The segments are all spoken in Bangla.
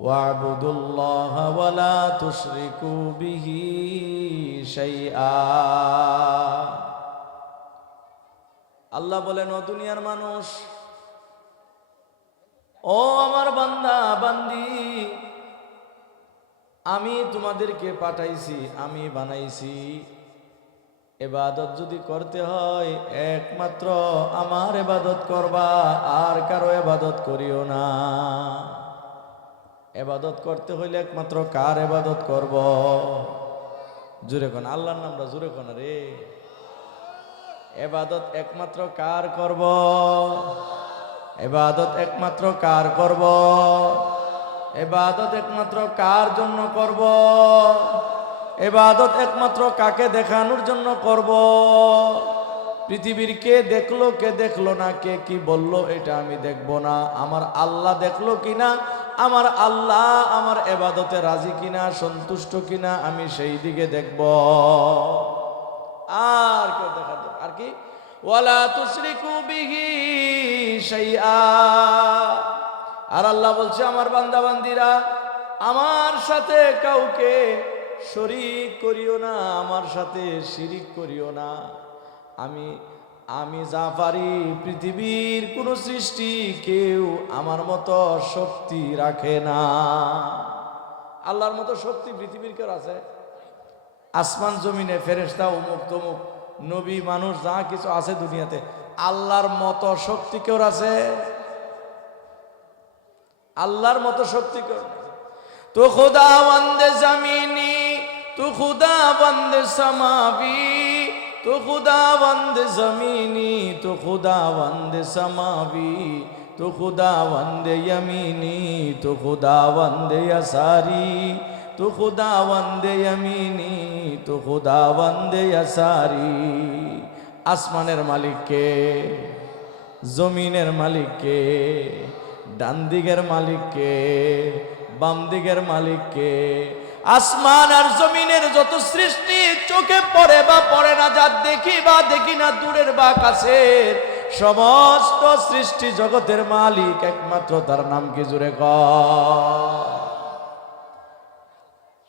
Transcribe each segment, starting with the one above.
واعبدوا الله ولا تشركوا به شيئا আল্লাহ বলেন ও দুনিয়ার মানুষ ও আমার বান্দা বান্দি আমি তোমাদেরকে পাঠাইছি আমি বানাইছি এবাদত যদি করতে হয় একমাত্র আমার এবাদত করবা আর কারো এবাদত করিও না এবাদত করতে হইলে একমাত্র কার এবাদত করব? জুরে কোন, আল্লাহর নামটা জুরে কোন রে? এবাদত একমাত্র কার করব? এবাদত একমাত্র কার করব? এবাদত একমাত্র কার জন্য করব? এবাদত একমাত্র কাকে দেখানোর জন্য করব? পৃথিবীর কে দেখল কে দেখল না, কে কি বলল, এটা আমি দেখব না। আমার আল্লাহ দেখল কিনা আমার আল্লাহ আমার এবাদতে রাজি কিনা, সন্তুষ্ট কিনা, আমি সেই দিকে দেখব। আর কেউ দেখার দরকার- আর কি? ওয়ালা তুশরিকু বিহি শাইআ। আর আল্লাহ বলছে, আমার বান্দা বান্দিরা আমার সাথে কাউকে শরিক করিও না, আমার সাথে শিরিক করিও না। আমি আমি যা পারি পৃথিবীর কোন সৃষ্টি কেউ আমার মতো শক্তি রাখে না। আল্লাহর মতো শক্তি পৃথিবীর কেউ আছে আসমান জমিনে ফেরেস্তা অমুক তমুক, নবী, মানুষ, যা কিছু আছে দুনিয়াতে, আল্লাহর মতো শক্তি কেউ আছে আল্লাহর মতো শক্তি কেউ তো খুদা বন্দে জমিনি, তু খুদা বন্দে সমাবি। تو خداوند زمینی تو خداوند سماوی تو خداوند یمینی تو خداوند یساری تو خداوند یمینی তো খোদাবন্দে আসারি আসমানের মালিককে জমিনের মালিককে ডান দিকের মালিককে বাম দিকের মালিককে আসমান আর জমিনের যত সৃষ্টি চোখে পড়ে বা পড়ে না, যা দেখি বা দেখি না, দূরের বা কাছের, সমস্ত সৃষ্টি জগতের মালিক একমাত্র তার নাম কি জুড়ে ক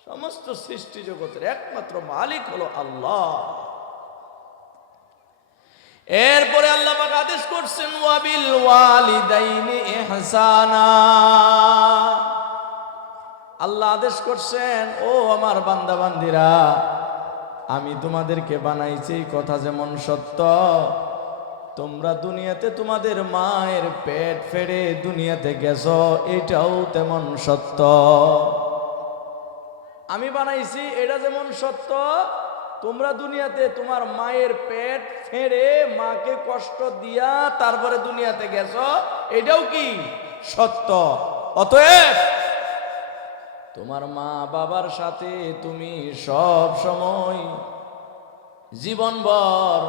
সমস্ত সৃষ্টি জগতের একমাত্র মালিক হলো আল্লাহ। এরপরে আল্লাহ আদেশ করছেন, ওয়াবিল ওয়ালিদাইনি ইহসানা আল্লাহ আদেশ করছেন, ও আমার বান্দা বান্দিরা আমি তোমাদেরকে বানাইছি কথা যেমন সত্য। তোমরা দুনিয়াতে তোমাদের মায়ের পেট ফেড়ে দুনিয়াতে গেছো, এটাও তেমন সত্য। আমি বানাইছি এটা যেমন সত্য, তোমরা দুনিয়াতে তোমার মায়ের পেট ফেড়ে মাকে কষ্ট দিয়া তারপরে দুনিয়াতে গেছো, এটাও কি সত্য? অতএব তোমার মা বাবার সাথে তুমি সব সময় জীবনভর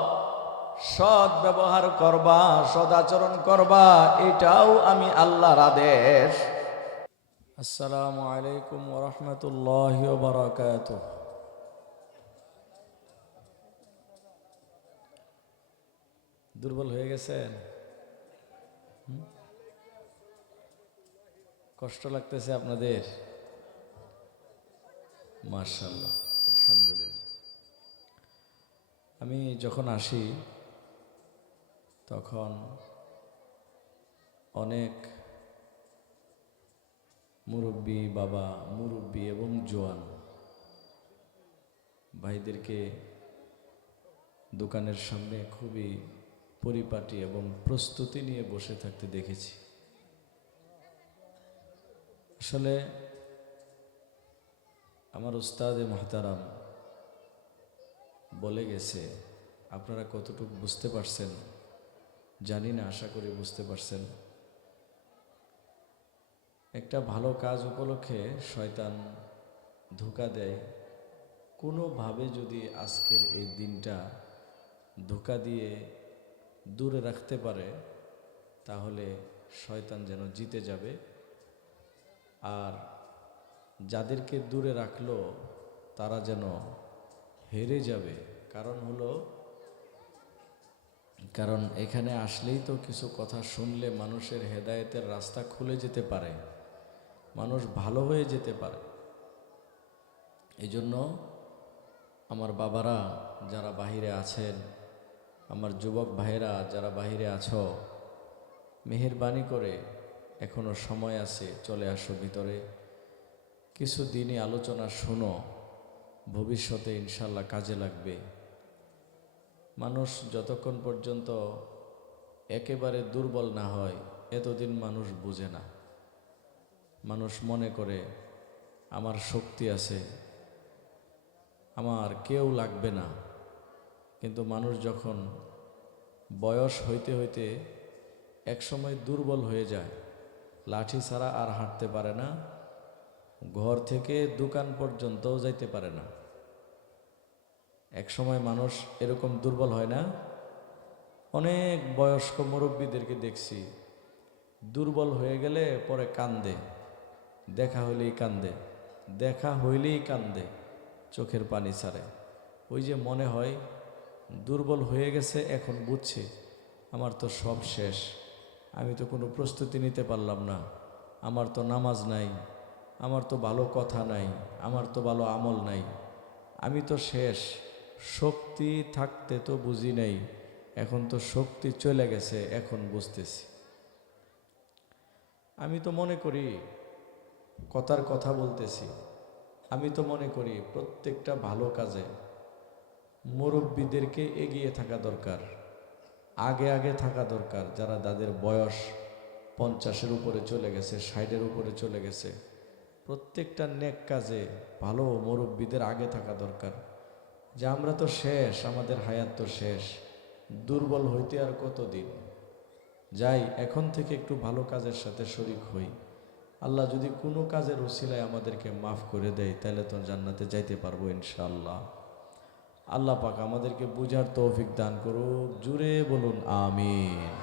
সৎ ব্যবহার করবা সদাচরণ করবা, এটাও আমি আল্লাহর আদেশ। আসসালামু আলাইকুম ওরহমতুল্লাহ বারাকাত দুর্বল হয়ে গেছেন? কষ্ট লাগতেছে আপনাদের। মার্শাল্লাহ আলহামদুলিল্লাহ। আমি যখন আসি, তখন অনেক মুরব্বী বাবা, মুরব্বী এবং জোয়ান ভাইদেরকে দোকানের সামনে খুবই পরিপাটি এবং প্রস্তুতি নিয়ে বসে থাকতে দেখেছি। আসলে আমার উস্তাদে মহতারাম বলে গেছে, আপনারা কতটুকু বুঝতে পারছেন? জানি না, আশা করি বুঝতে পারছেন। একটা ভালো কাজ উপলক্ষে শয়তান ধোকা দেয়। কোনোভাবে যদি আজকের এই দিনটা ধোকা দিয়ে দূরে রাখতে পারে, তাহলে শয়তান যেন জিতে যাবে। আর যাদেরকে দূরে রাখল, তারা যেন হেরে যাবে। কারণ হলো, কারণ এখানে আসলেই তো কিছু কথা শুনলে মানুষের হেদায়েতের রাস্তা খুলে যেতে পারে। মানুষ ভালো হয়ে যেতে পারে। এই জন্য আমার বাবারা যারা বাহিরে আছেন, আমার যুবক ভাইয়েরা যারা বাহিরে আছো, মেহেরবানি করে এখনও সময় আছে, চলে আসো ভিতরে। কিছু দিনই আলোচনা শোনো, ভবিষ্যতে ইনশাল্লাহ কাজে লাগবে। মানুষ যতক্ষণ পর্যন্ত একেবারে দুর্বল না হয়, এতদিন মানুষ বুঝে না। মানুষ মনে করে, আমার শক্তি আছে, আমার কেউ লাগবে না। কিন্তু মানুষ যখন বয়স হইতে হইতে একসময় দুর্বল হয়ে যায়, লাঠি ছাড়া আর হাঁটতে পারে না ঘর থেকে দোকান পর্যন্তও যাইতে পারে না। এক সময় মানুষ এরকম দুর্বল হয় না? অনেক বয়স্ক মুরব্বীদেরকে দেখছি, দুর্বল হয়ে গেলে পরে কান্দে। দেখা হইলেই কান্দে, দেখা হইলেই কান্দে, চোখের পানি ছাড়ে। ওই যে মনে হয়, দুর্বল হয়ে গেছে, এখন বুঝছে, আমার তো সব শেষ। আমি তো কোনো প্রস্তুতি নিতে পারলাম না, আমার তো নামাজ নাই। আমার তো ভালো কথা নাই, আমার তো ভালো আমল নাই। আমি তো শেষ, শক্তি থাকতে তো বুঝি নাই, এখন তো শক্তি চলে গেছে, এখন বুঝতেছি। আমি তো মনে করি, কথার কথা বলতেছি, আমি তো মনে করি প্রত্যেকটা ভালো কাজে মুরব্বীদেরকে এগিয়ে থাকা দরকার, আগে আগে থাকা দরকার, যারা তাদের বয়স পঞ্চাশের উপরে চলে গেছে, ষাটের উপরে চলে গেছে। প্রত্যেকটা নেক কাজে ভালো মুরব্বীদের আগে থাকা দরকার। যে আমরা তো শেষ, আমাদের হায়াত তো শেষ, দুর্বল হইতে আর কতদিন? যাই, এখন থেকে একটু ভালো কাজের সাথে শরিক হই। আল্লাহ যদি কোনো কাজের উসিলায় আমাদেরকে মাফ করে দেয়, তাহলে তো জান্নাতে যাইতে পারব ইনশাল্লাহ আল্লাহ পাক আমাদেরকে বুঝার তৌফিক দান করুক। জুড়ে বলুন, আমিন।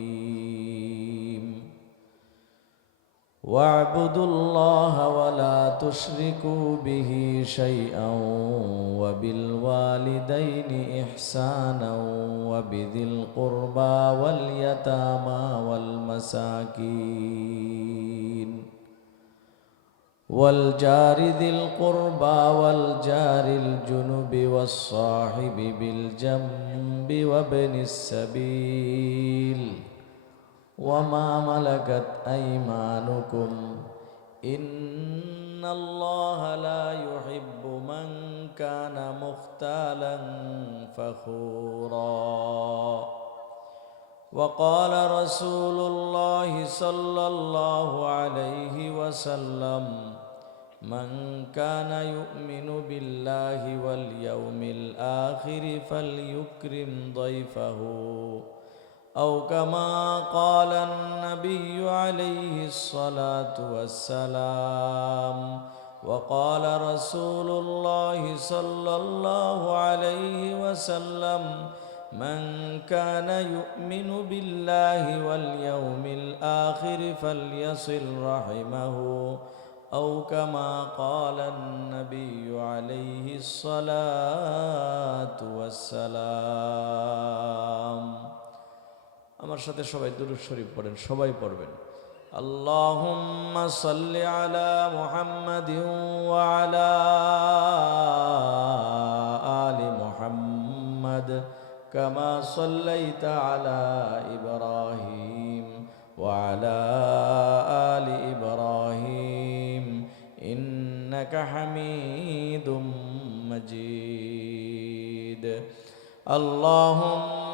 واعبدوا الله ولا تشركوا به شيئا وبالوالدين إحسانا وبذي القربى واليتامى والمساكين والجار ذي القربى والجار الجنب والصاحب بالجنب وابن السبيل وما ملكت أيمانكم إن الله لا يحب من كان مختالا فخورا وقال رسول الله صلى الله عليه وسلم من كان يؤمن بالله واليوم الآخر فليكرم ضيفه أو كما قال النبي عليه الصلاة والسلام وقال رسول الله صلى الله عليه وسلم من كان يؤمن بالله واليوم الآخر فليصل رحمه أو كما قال النبي عليه الصلاة والسلام আমার সাথে সবাই দুরুদ শরীফ পড়েন, সবাই পড়বেন। আল্লাহুম্মা সাল্লি আলা মুহাম্মাদিন ওয়া আলা আলি মুহাম্মাদ কামা সাল্লাইতা আলা ইব্রাহিম ওয়া আলা আলি ইব্রাহিম ইন্নাকা হামিদুম মাজিদ। আল্লাহুম্মা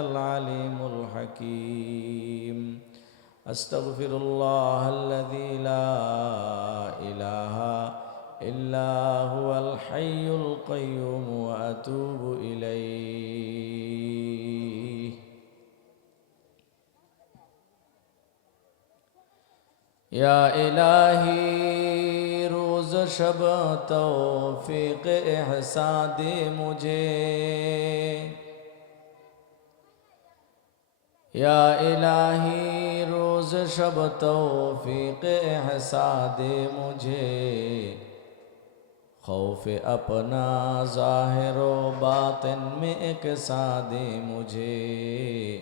العليم الحكيم. أستغفر الله الذي لا إله إلا هو الحي القيوم وأتوب إليه. يا إلهي روز شب توفیق احسان دے مجھے یا الہی روز شب توفیق احسا دے مجھے خوف اپنا ظاہر و باطن میں اقسا دے مجھے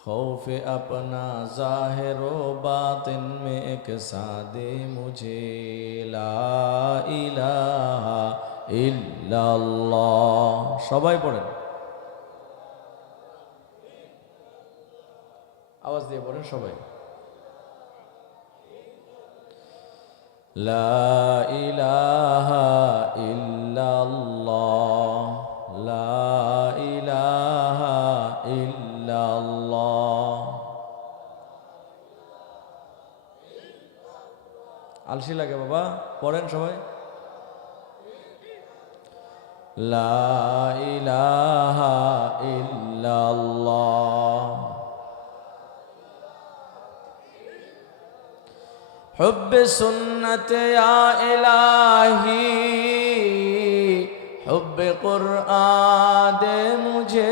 خوف اپنا ظاہر و باطن میں اقسا دے مجھے لا الہ الا اللہ সবাই পড়েন আওয়াজ দিয়ে পড়েন সবাই। লা ইলাহা ইল্লাল্লাহ লা ইলাহা ইল্লাল্লাহ। আলসি লাগে বাবা পড়েন সবাই। লা ইলাহা ইল্লাল্লাহ। حب سنت یا الہی حب قرآن دے مجھے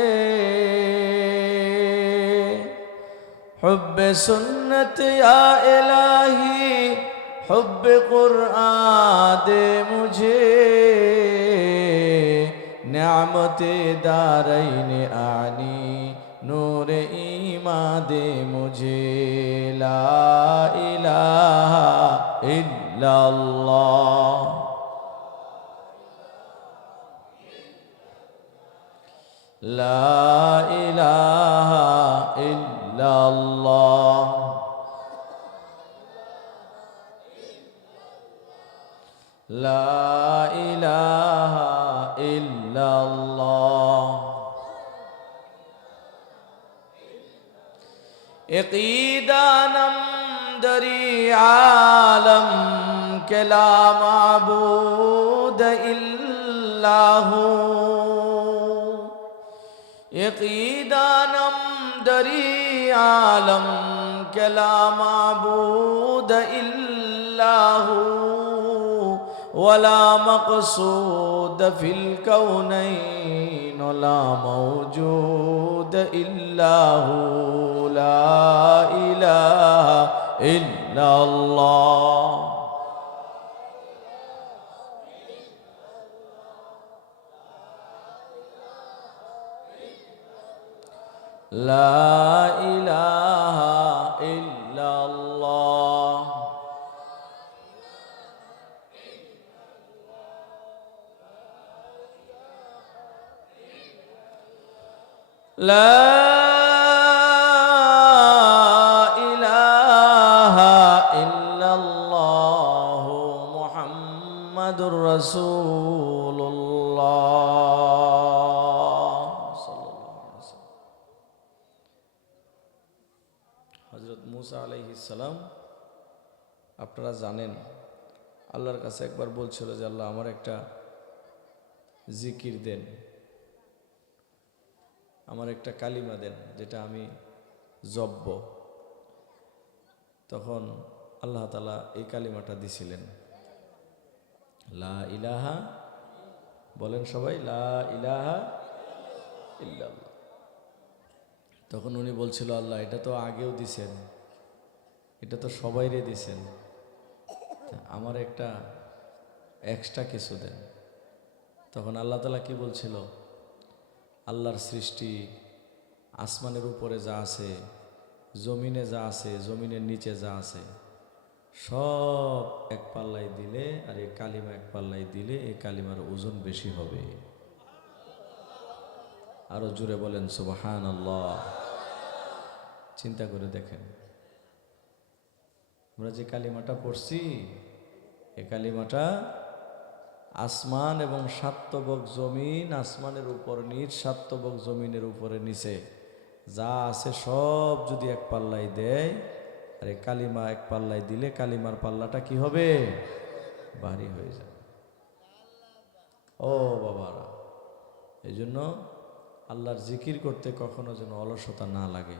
حب سنت یا الہی حب قرآن دے مجھے نعمت دارین آنی نور ایمان دے مجھے لا إله إلا الله. لا إله إلا الله. لا إله إلا الله. إقيداً دری عالم کے لا معبود إلا ہو عقیدہ نم دری عالم کے لا معبود إلا ہو ولا مقصود في الكونين ولا موجود إلا هو. لا إله ইল্লাল্লাহ লা আপনারা জানেন, আল্লাহর কাছে একবার বলছিল যে আল্লাহ আমার একটা জিকির দেন, আমার একটা কালিমা দেন, যেটা আমি জব্ব তখন আল্লাহ তালা এই কালিমাটা দিছিলেন। লা ইলাহা, বলেন সবাই, লা ইলাহা ইল্লাল্লাহ। তখন উনি বলছিল, আল্লাহ, এটা তো আগেও দিছেন, এটা তো সবাইরে দিছেন। আমার একটা এক্সট্রা কিছু দেন। তখন আল্লাহ তালা কি বলছিল? আল্লাহর সৃষ্টি আসমানের উপরে যা আছে, জমিনে যা আছে, জমিনের নিচে যা আছে, সব এক পাল্লায় দিলে আর এই কালিমা এক পাল্লায় দিলে এই কালিমার ওজন বেশি হবে। আরও জুড়ে বলেন সুবাহান আল্লাহ চিন্তা করে দেখেন। আমরা যে কালিমাটা পড়ছি এই কালিমাটা আসমান এবং সাত্তবক জমিন আসমানের উপর নিচ সাত্তবক জমিনের উপরে নিচে। যা আছে সব যদি এক পাল্লায় দেয়, আরে কালিমা এক পাল্লায় দিলে কালিমার পাল্লাটা কি হবে? ভারী হয়ে যাবে। ও বাবারা এই জন্য আল্লাহর জিকির করতে কখনো যেন অলসতা না লাগে।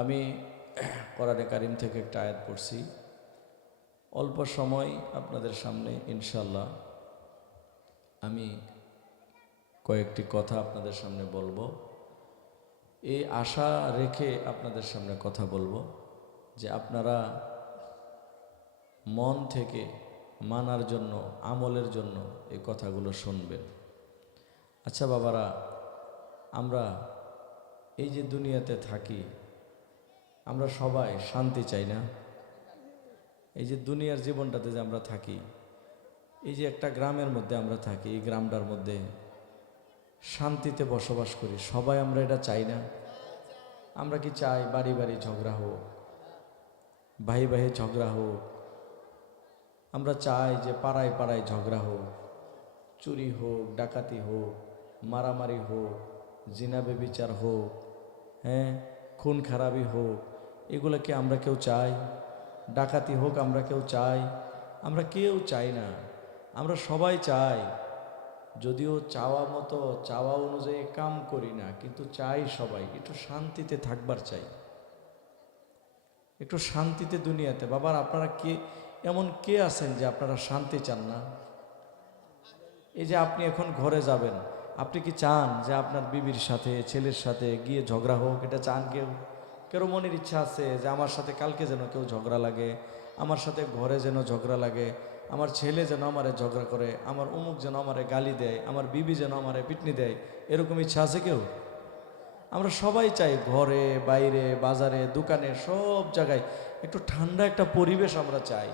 আমি কোরআনে কারিম থেকে একটা আয়াত পড়ছি। অল্প সময় আপনাদের সামনে ইনশাল্লাহ আমি কয়েকটি কথা আপনাদের সামনে বলব। এই আশা রেখে আপনাদের সামনে কথা বলব যে আপনারা মন থেকে মানার জন্য, আমলের জন্য এই কথাগুলো শুনবেন। আচ্ছা বাবারা, আমরা এই যে দুনিয়াতে থাকি আমরা সবাই শান্তি চাই না। এই যে দুনিয়ার জীবনটাতে যে আমরা থাকি, এই যে একটা গ্রামের মধ্যে আমরা থাকি, এই গ্রামটার মধ্যে শান্তিতে বসবাস করি, সবাই আমরা এটা চাই না। আমরা কি চাই বাড়ি বাড়ি ঝগড়া হোক, ভাই ভাই ঝগড়া হোক, আমরা চাই যে পাড়ায় পাড়ায় ঝগড়া হোক, চুরি হোক, ডাকাতি হোক, মারামারি হোক জিনাবে বিচার হোক হ্যাঁ খুন খারাপি হোক এগুলোকে আমরা কেউ চাই। ডাকাতি হোক আমরা কেউ চাই। আমরা কেউ চাই না। আমরা সবাই চাই। যদিও চাওয়া মতো, চাওয়া অনুযায়ী কাম করি না, কিন্তু চাই সবাই। একটু শান্তিতে থাকবার চাই। একটু শান্তিতে দুনিয়াতে। বাবার, আপনারা কে, এমন কে আছেন যে আপনারা শান্তি চান না? এই যে আপনি এখন ঘরে যাবেন, আপনি কি চান যে আপনার বিবির সাথে, ছেলের সাথে গিয়ে ঝগড়া হোক? এটা চান কেউ? কেউ মনের ইচ্ছা আছে যে আমার সাথে কালকে যেন কেউ ঝগড়া লাগে, আমার সাথে ঘরে যেন ঝগড়া লাগে, আমার ছেলে যেন আমারে ঝগড়া করে, আমার অমুক যেন আমারে গালি দেয়, আমার বিবি যেন আমারে পিটনি দেয়, এরকম ইচ্ছা আছে কেউ? আমরা সবাই চাই ঘরে, বাইরে, বাজারে, দোকানে, সব জায়গায় একটু ঠান্ডা একটা পরিবেশ আমরা চাই।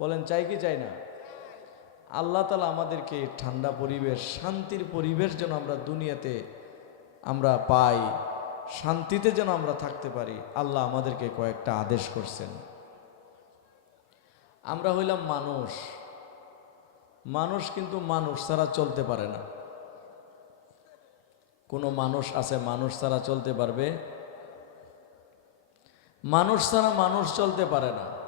বলেন, চাই কি চাই না? আল্লাহ তালা আমাদেরকে ঠান্ডা পরিবেশ, শান্তির পরিবেশ যেন আমরা দুনিয়াতে আমরা পাই। শান্তিতে যেন আমরা থাকতে পারি, আল্লাহ আমাদেরকে কয়েকটা আদেশ করছেন। আমরা হইলাম মানুষ। মানুষ কিন্তু মানুষ ছাড়া চলতে পারে না। কোনো মানুষ আছে, মানুষ ছাড়া চলতে পারবে? মানুষ ছাড়া মানুষ চলতে পারে না।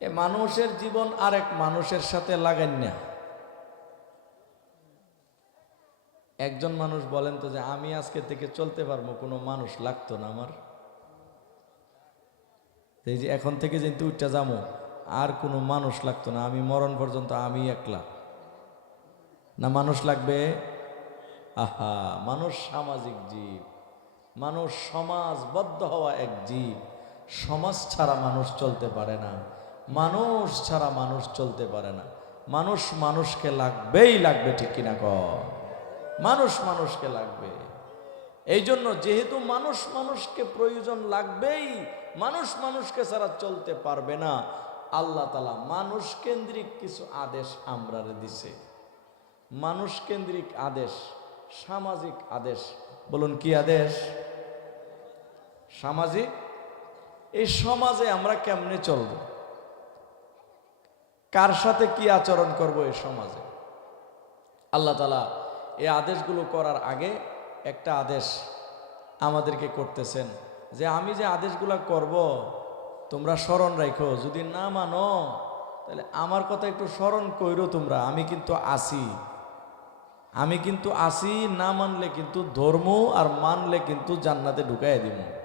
এ মানুষের জীবন আরেক মানুষের সাথে লাগান না একজন মানুষ বলেন তো যে, আমি আজকে থেকে চলতে পারব, কোনো মানুষ লাগতো না আমার। এই যে, এখন থেকে যেহেতু উঠটা যাব, আর কোনো মানুষ লাগতো না, আমি মরণ পর্যন্ত আমি একলা। না, মানুষ লাগবে? আহা, মানুষ সামাজিক জীব। মানুষ সমাজবদ্ধ হওয়া এক জীব। সমাজ ছাড়া মানুষ চলতে পারে না। মানুষ ছাড়া মানুষ চলতে পারে না। মানুষ মানুষকে লাগবেই লাগবে, ঠিক কিনা ক মানুষ মানুষকে লাগবে। এই জন্য যেহেতু মানুষ মানুষকে প্রয়োজন লাগবেই, মানুষ মানুষকে ছাড়া চলতে পারবে না। আল্লাহ তালা মানুষ কেন্দ্রিক কিছু আদেশ আমরা দিছে। মানুষ কেন্দ্রিক আদেশ, সামাজিক আদেশ, বলুন কি আদেশ? সামাজিক? এই সমাজে আমরা কেমনে চলব? কার সাথে কি আচরণ করব এই সমাজে? আল্লাহ তালা এই আদেশগুলো করার আগে একটা আদেশ আমাদেরকে করতেছেন যে আমি যে আদেশগুলো করব, তোমরা স্মরণ রাখো যদি না মানো, তাহলে আমার কথা একটু স্মরণ করো তোমরা। আমি কিন্তু আসি। আমি কিন্তু আসি, না মানলে কিন্তু ধর্ম আর মানলে কিন্তু জান্নাতে ঢুকাই দিব